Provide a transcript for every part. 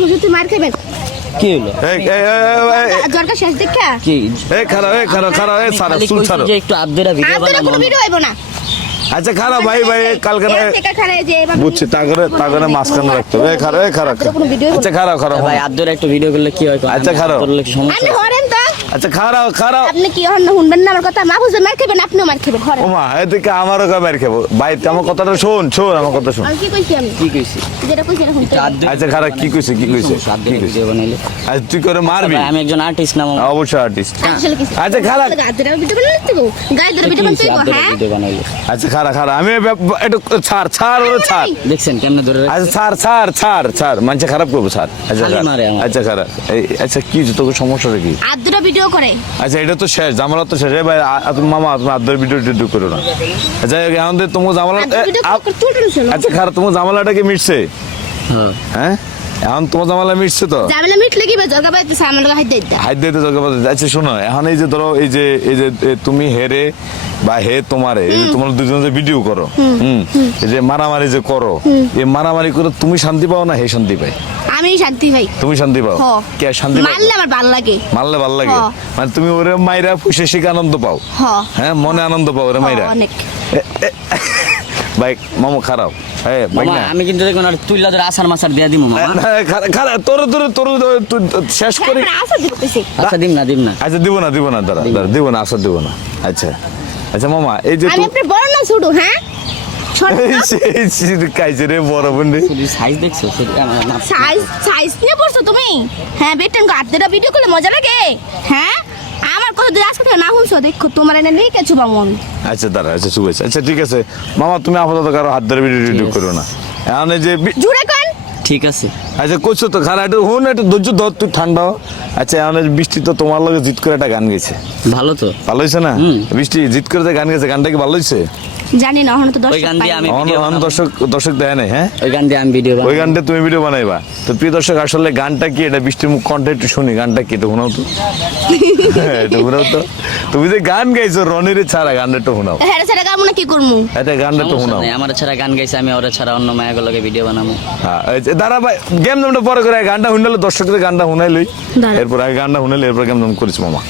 সুজুতি মার খাবেন কি হলো? জরকা শেষ দেখা কি খারাপ সারা চুল ছাড়ো যে একটু আবদেরা ভিডিও আপনারা বানাবো। কোনো ভিডিও হইব না আচ্ছা খারাপ ভাই কালকে বুঝছি তাগরে মাঝখানে রাখতে হবে খারাপ কোনো ভিডিও আচ্ছা খারাপ ভাই আবদেরা একটু ভিডিও করলে কি হয়? আচ্ছা, খারাপ। করলে কি সমস্যা? আপনি হরেন তো আচ্ছা খারাপ আপনি কি হন শুনবেন না আমার কথা মা বুঝে মার খাবেন আপনিও মার খাবেন হরেন ওমা এদিকে আমারও কবে খাবো ভাই আমার কথাটা শোন আমার কথা শোন আমি কি কইছি আমি কি কইছি? যেটা কইছি না শুনতে আচ্ছা খারাপ কি কইছে আবদেরা ভিডিও বানাইলে আচ্ছা তুই করে মারবি ভাই আমি একজন আর্টিস্ট না মামা। অবশ্যই আর্টিস্ট আসলে কি আচ্ছা খারাপ গাজরা ভিডিও বানাইতে গো গাজরা ভিডিও বানাইতে গো আবদেরা হ্যাঁ ভিডিও বানাইলে আচ্ছা খারাপ আমি একটু ছাড় দেখছেন কেমনে ধরে রাখছে? আচ্ছা ছাড় মানুষ খারাপ করবো ছাড় আচ্ছা খালি মারে আমার। আচ্ছা খারাপ আচ্ছা কি তোকে সমস্যাটা কি আদরা ভিডিও করে আচ্ছা এটা তো শেষ জামালা তো শেষ ভাই মামা তুমি আদার ভিডিও টিডিও করো না আচ্ছা এখন তোমার জামালা আদরা ভিডিও করে ছিল আচ্ছা খারাপ তোমার জামালাটা কি মিটছে হ্যাঁ হ্যাঁ এখন তোমার জামালা মিটছে তো জামেলা মিটলে কি জরকা বাইতে সামনে হাত দেইতা হাত দিতে জগা বাজে আচ্ছা শোনো এখন এই যে ধরো এই যে তুমি হেরে বা হে তোমারে এই যে তোমরা দুজন যে ভিডিও করো এই যে মারামারি যে করো এই মারামারি করে তুমি শান্তি পাও না হে শান্তি পাই আমি শান্তি ভাই তুমি শান্তি পাও হ্যাঁ। কে শান্তি পাও মারলে আমার ভালো লাগে মারলে ভালো লাগে হ্যাঁ। মানে তুমি ওরে মাইরা খুশি শিখে আনন্দ পাও হ্যাঁ হ্যাঁ মনে আনন্দ পাও ওরে মাইরা অনেক ভাই মামু খারাপ হ্যাঁ ভাই মামা না আমি কিন্তু দেখুন আর তুইলা ধরে আসার মাসার দিয়া দিমু মামা। খারাপ তোর শেষ করি আসা দিব কইছি আচ্ছা দিম না আচ্ছা দিব না দাঁড়া দিব না আসর দিব না আচ্ছা মামা এই যে আমি আপনার বড় না ছোট হ্যাঁ ছোট কাইছে রে বড় বন্ধু শুধু সাইজ দেখছো সেটা আমার না সাইজ নিয়ে পড়ছো তুমি হ্যাঁ বেটেন গাদরা ভিডিও করলে মজা লাগে হ্যাঁ আমার কথা যদি আজকে থেকে না শুনছো দেখো তোমার এনে নেই কিছু বামন আচ্ছা দাঁড়া আচ্ছা শুভ আচ্ছা ঠিক আছে মামা তুমি আপাতত কারো হাত ধরে ভিডিও করো না এখন এই যে জুড়ে কোন ঠিক আছে আচ্ছা করছো তো খারাপ একটু হুন একটু ধৈর্য ধর তুই ঠান্ডা হ। আচ্ছা এখন এই বৃষ্টি তো তোমার লগে জিত করে একটা গান গেছে ভালো তো ভালো হয়েছে না বৃষ্টি জিত করে যে গান গেছে গানটা কি ভালো হয়েছে জানি না এখন তো ওই গান দিয়ে আমি ভিডিও অন বানাবো। দর্শক দেয় নাই হ্যাঁ ওই গান দিয়ে আমি ভিডিও ওই বানাবো। গানটা তুমি ভিডিও বানাইবা তো প্রিয় দর্শক আসলে গানটা কি এটা বৃষ্টির মুখ কণ্ঠে একটু শুনি গানটা কি এটা শোনাও তো এটা শোনাও তো তুমি যে গান গাইছো রনির ছাড়া গানটা একটু শোনাও হ্যাঁ সেটা গামু না কি করমু এটা গানটা একটু সমস্যা শোনাও নাই, আমার ছাড়া গান গাইছে আমি ওরা ছাড়া অন্য মায়াগুলোকে ভিডিও বানাবো। হ্যাঁ এই যে দাঁড়া ভাই গেম নামটা পরে করে গানটা শুনলে দর্শকদের গানটা শুনাই লই দাঁড়া। এরপর আগে গানটা শুনাইলে এরপর গেম নাম করিস মামা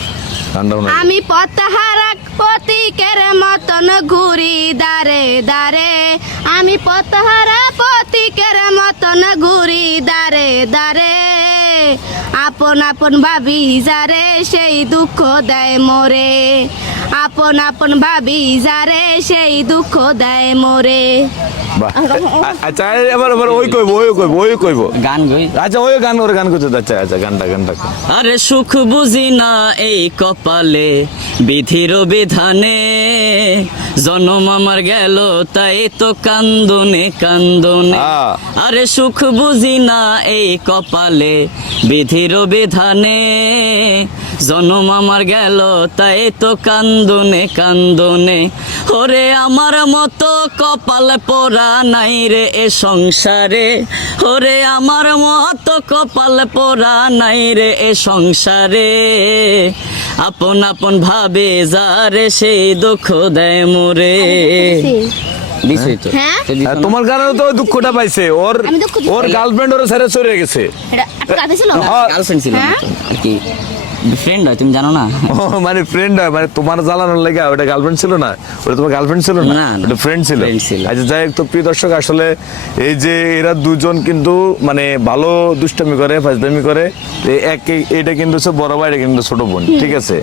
গানটা শুনাই আমি পথহারা পথিকের মতন ঘুরি দারে দারে আমি পথহারা পথিকের মতন ঘুরি দারে দারে আপন আপন ভাবি যারে সেই দুঃখ দেয় মোরে আপন ভাবি যারে সেই দুঃখ দেয় মোরে বাহ আচ্ছা এবার ওই কইব গান গই আচ্ছা ওই গান ওর গান করতে আচ্ছা গানটা আরে সুখ বুঝি না এই কপালে বিধির বিধানে জনম আমার গেল তাই তো কান্দনে আহ। আরে সুখ বুঝি না এই কপালে বিধির বিধানে জনম আমার গেল তাই তো কান্দনে ওরে আমার মতো কপাল পোড়া নাই রে এ সংসারে ওরে আমার মতো কপাল পোড়া নাই রে এ সংসারে আপন ভাবে যারে সেই দুঃখ দেয় মোরে দিছই তো হ্যাঁ? তো দিছো না? তোমার কারণে তো ওই দুঃখটা পাইছে আমি দুঃখ দিচ্ছি। ওর গার্লফ্রেন্ড ওর ছেড়ে চলে গেছে এটা আটকা ছিল হ্যাঁ। গার্লফ্রেন্ড ছিল হ্যাঁ? তো, আর কি ফ্রেন্ড হয় তুমি জানো না ও মানে ফ্রেন্ড হয় মানে তোমার জ্বালানোর লেগে ওটা গার্লফ্রেন্ড ছিল না ওটা তোমার গার্লফ্রেন্ড ছিল না না, না। ওটা ফ্রেন্ড ছিল Friend ছিল। আচ্ছা যাই হোক তো প্রিয় দর্শক আসলে এই যে এরা দুজন কিন্তু মানে ভালো দুষ্টামি করে ফাজলামি করে এটা কিন্তু হচ্ছে বড় ভাই এটা কিন্তু ছোট বোন ঠিক আছে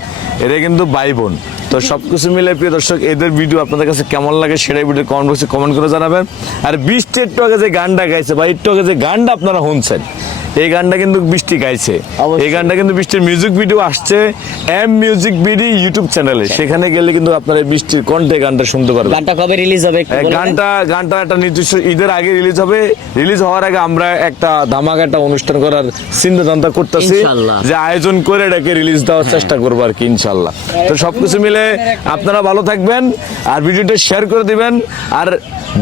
এরা কিন্তু ভাই বোন তো সবকিছু মিলে প্রিয় দর্শক এদের ভিডিও আপনাদের কাছে কেমন লাগে সেটাই ভিডিও কমেন্ট বক্সে কমেন্ট করে জানাবেন আর বৃষ্টি একটু আগে যে গানটা গাইছে বা একটু আগে যে গানটা আপনারা শুনছেন এই গানটা কিন্তু বৃষ্টি গাইছে অবশ্যই। এই গানটা কিন্তু বৃষ্টির মিউজিক ভিডিও আসছে এম মিউজিক ভিডিও ইউটিউব চ্যানেলে সেখানে গেলে কিন্তু আপনারা এই বৃষ্টির কণ্ঠে গানটা শুনতে পারবেন গানটা কবে রিলিজ হবে একটু বলে দেন? গানটা একটা নির্দিষ্ট ঈদের আগে রিলিজ হবে রিলিজ হওয়ার আগে আমরা একটা ধামাকা একটা অনুষ্ঠান করার চিন্তা করতেছি ইনশাআল্লাহ। যে আয়োজন করে এটাকে রিলিজ দেওয়ার চেষ্টা করবো আর কি ইনশাল্লাহ তো সবকিছু মিলে আপনারা ভালো থাকবেন আর ভিডিওটা শেয়ার করে দিবেন আর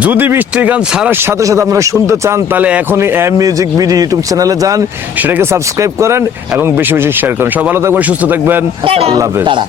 যদি বৃষ্টির গান ছাড়ার সাথে সাথে আপনারা শুনতে চান তাহলে এখনই এম মিউজিক ভিডিও ইউটিউব চ্যানেলে যান সেটাকে সাবস্ক্রাইব করেন এবং বেশি বেশি শেয়ার করেন সব ভালো থাকবেন সুস্থ থাকবেন আল্লাহ হাফেজ তারা